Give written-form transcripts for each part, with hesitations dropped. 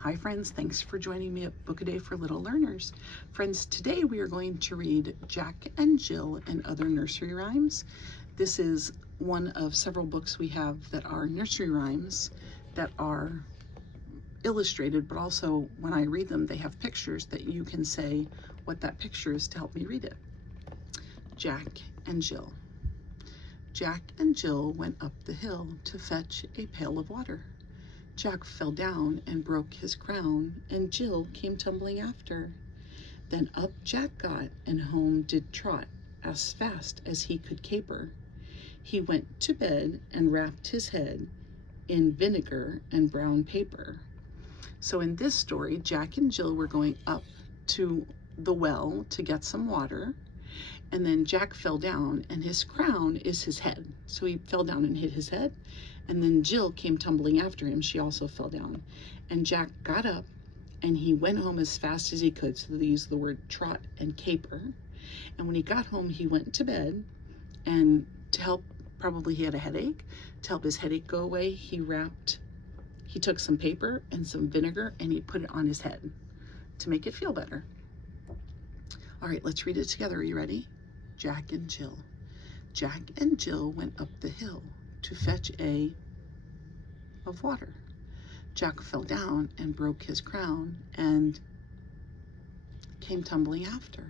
Hi friends, thanks for joining me at Book a Day for Little Learners. Friends, today we are going to read Jack and Jill and Other Nursery Rhymes. This is one of several books we have that are nursery rhymes that are illustrated, but also when I read them, they have pictures that you can say what that picture is to help me read it. Jack and Jill. Jack and Jill went up the hill to fetch a pail of water. Jack fell down and broke his crown, and Jill came tumbling after. Then up Jack got, and home did trot, as fast as he could caper. He went to bed and wrapped his head in vinegar and brown paper. So in this story, Jack and Jill were going up to the well to get some water, and then Jack fell down, and his crown is his head. So he fell down and hit his head, and then Jill came tumbling after him. She also fell down. And Jack got up, and he went home as fast as he could. So they used the word trot and caper. And when he got home, he went to bed, and to help, probably he had a headache, to help his headache go away, he took some paper and some vinegar, and he put it on his head to make it feel better. All right, let's read it together. Are you ready? Jack and Jill. Jack and Jill went up the hill to fetch of water. Jack fell down and broke his crown and came tumbling after.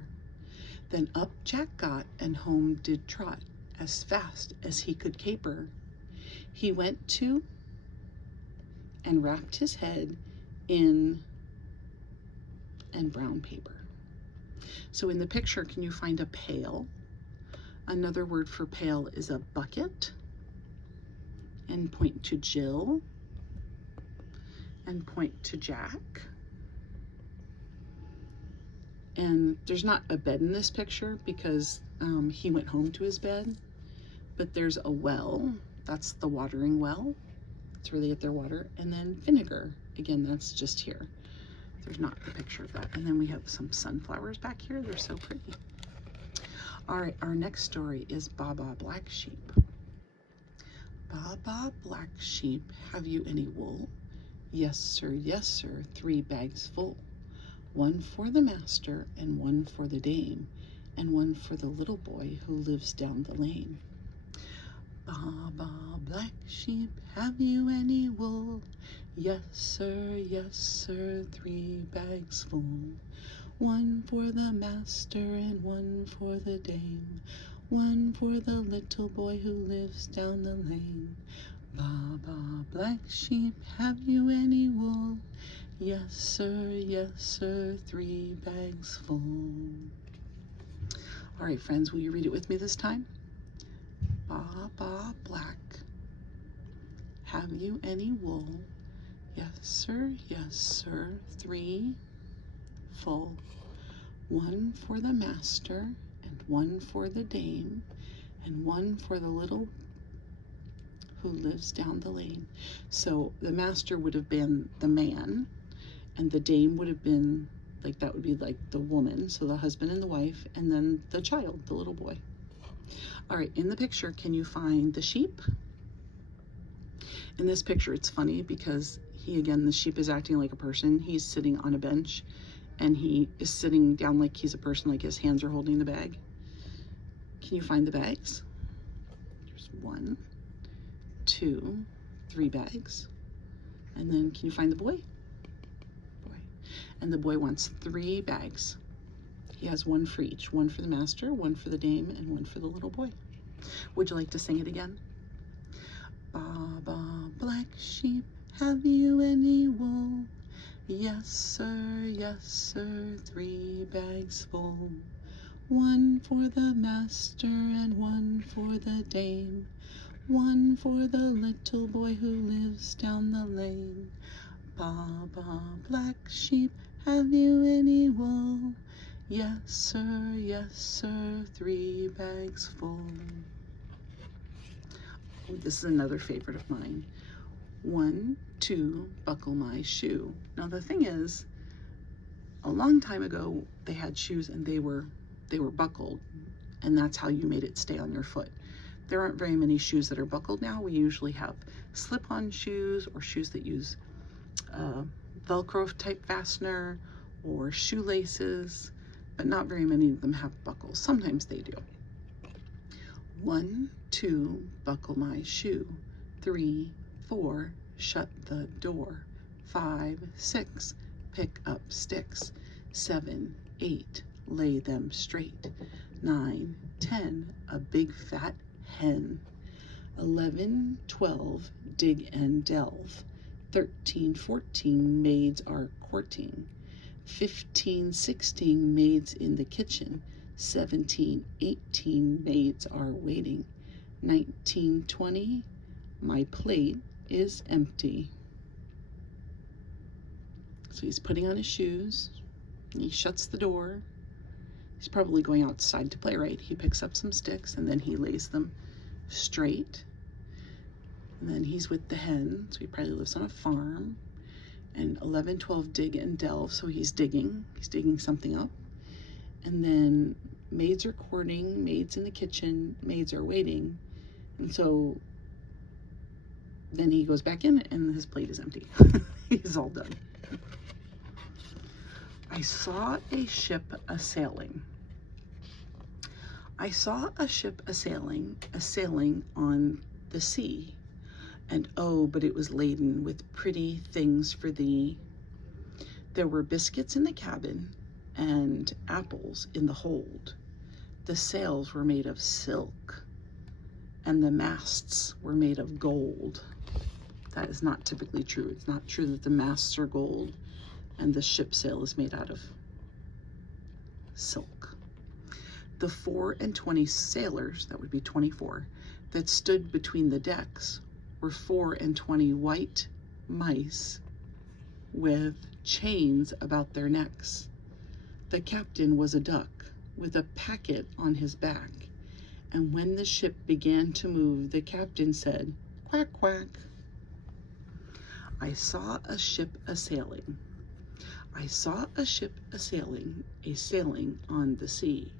Then up Jack got, and home did trot, as fast as he could caper. He went to and wrapped his head in brown paper. So in the picture, can you find a pail? Another word for pail is a bucket. And point to Jill. And point to Jack. And there's not a bed in this picture because he went home to his bed. But there's a well. That's the watering well. That's where they get their water. And then vinegar. Again, that's just here. There's not a picture of that. And then we have some sunflowers back here. They're so pretty. All right, our next story is Baba Black Sheep. Baba Black Sheep, have you any wool? Yes, sir, 3 bags full. 1 for the master, and 1 for the dame, and 1 for the little boy who lives down the lane. Baba Black Sheep, have you any wool? Yes, sir, 3 bags full. 1 for the master, and 1 for the dame, 1 for the little boy who lives down the lane. Baba Black Sheep, have you any wool? Yes, sir, 3 bags full. All right, friends, will you read it with me this time? Baba Black, have you any wool? Yes, sir, 3 full. 1 for the master, and 1 for the dame, and 1 for the little who lives down the lane. So the master would have been the man, and the dame would have been, like, that would be like the woman, so the husband and the wife, and then the child, the little boy. All right, in the picture, can you find the sheep? In this picture, it's funny because the sheep is acting like a person. He's sitting on a bench, and he is sitting down like he's a person, like his hands are holding the bag. Can you find the bags? There's 1, 2, 3 bags. And then can you find the boy? And the boy wants 3 bags. He has 1 for each. 1 for the master, 1 for the dame, and 1 for the little boy. Would you like to sing it again? Baba Black Sheep, have you any wool? Yes, sir, 3 bags full. 1 for the master, and 1 for the dame, 1 for the little boy who lives down the lane. Baba Black Sheep, have you any wool? Yes, sir, 3 bags full. Oh, this is another favorite of mine. 1, 2, buckle my shoe. Now the thing is, a long time ago they had shoes and they were buckled, and that's how you made it stay on your foot. There aren't very many shoes that are buckled now. We usually have slip-on shoes or shoes that use Velcro type fastener or shoelaces, but not very many of them have buckles. Sometimes they do. 1, 2, buckle my shoe. 3, 4, shut the door. 5, 6, pick up sticks. 7, 8, lay them straight. 9, 10, a big fat hen. 11, 12, dig and delve. 13, 14, maids are courting. 15, 16, maids in the kitchen. 17, 18, maids are waiting. 19, 20, my plate is empty. So he's putting on his shoes, and he shuts the door. He's probably going outside to play, right? He picks up some sticks and then he lays them straight. And then he's with the hen, so he probably lives on a farm. And 11, 12, dig and delve, so he's digging something up. And then maids are courting, maids in the kitchen, maids are waiting. And so then he goes back in and his plate is empty. He's all done. I saw a ship a-sailing. I saw a ship a-sailing on the sea. And oh, but it was laden with pretty things for thee. There were biscuits in the cabin and apples in the hold. The sails were made of silk and the masts were made of gold. That is not typically true. It's not true that the masts are gold and the ship sail is made out of silk. The 24 sailors, that would be 24, that stood between the decks were 24 white mice with chains about their necks. The captain was a duck with a packet on his back, and when the ship began to move, the captain said, "Quack, quack." I saw a ship a-sailing. I saw a ship a-sailing on the sea,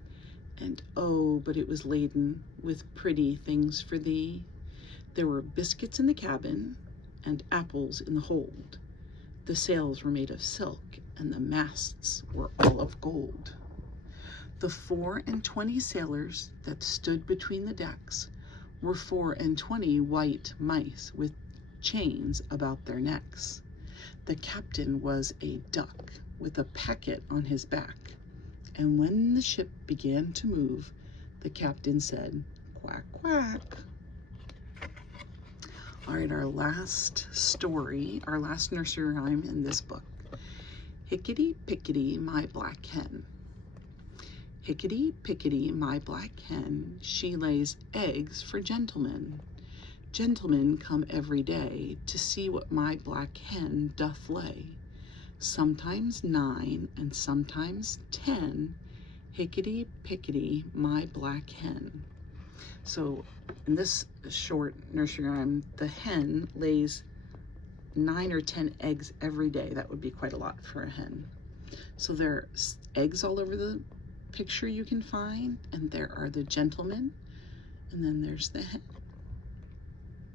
and oh, but it was laden with pretty things for thee. There were biscuits in the cabin and apples in the hold. The sails were made of silk and the masts were all of gold. The 24 sailors that stood between the decks were 24 white mice with chains about their necks. The captain was a duck with a packet on his back. And when the ship began to move, the captain said, "Quack, quack." All right, our last story, our last nursery rhyme in this book. Hickety pickety, my black hen. Hickety pickety, my black hen, she lays eggs for gentlemen. Gentlemen come every day to see what my black hen doth lay. Sometimes 9 and sometimes 10, hickety pickety, my black hen. So in this short nursery rhyme, the hen lays 9 or 10 eggs every day. That would be quite a lot for a hen. So there are eggs all over the picture you can find, and there are the gentlemen, and then there's the hen.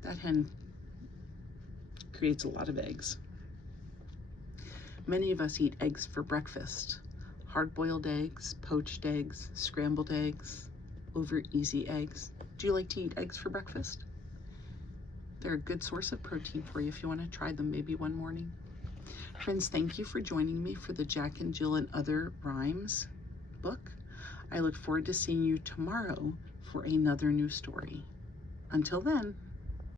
That hen creates a lot of eggs. Many of us eat eggs for breakfast. Hard-boiled eggs, poached eggs, scrambled eggs, over easy eggs. Do you like to eat eggs for breakfast? They're a good source of protein for you if you want to try them maybe one morning. Friends, thank you for joining me for the Jack and Jill and Other Rhymes book. I look forward to seeing you tomorrow for another new story. Until then.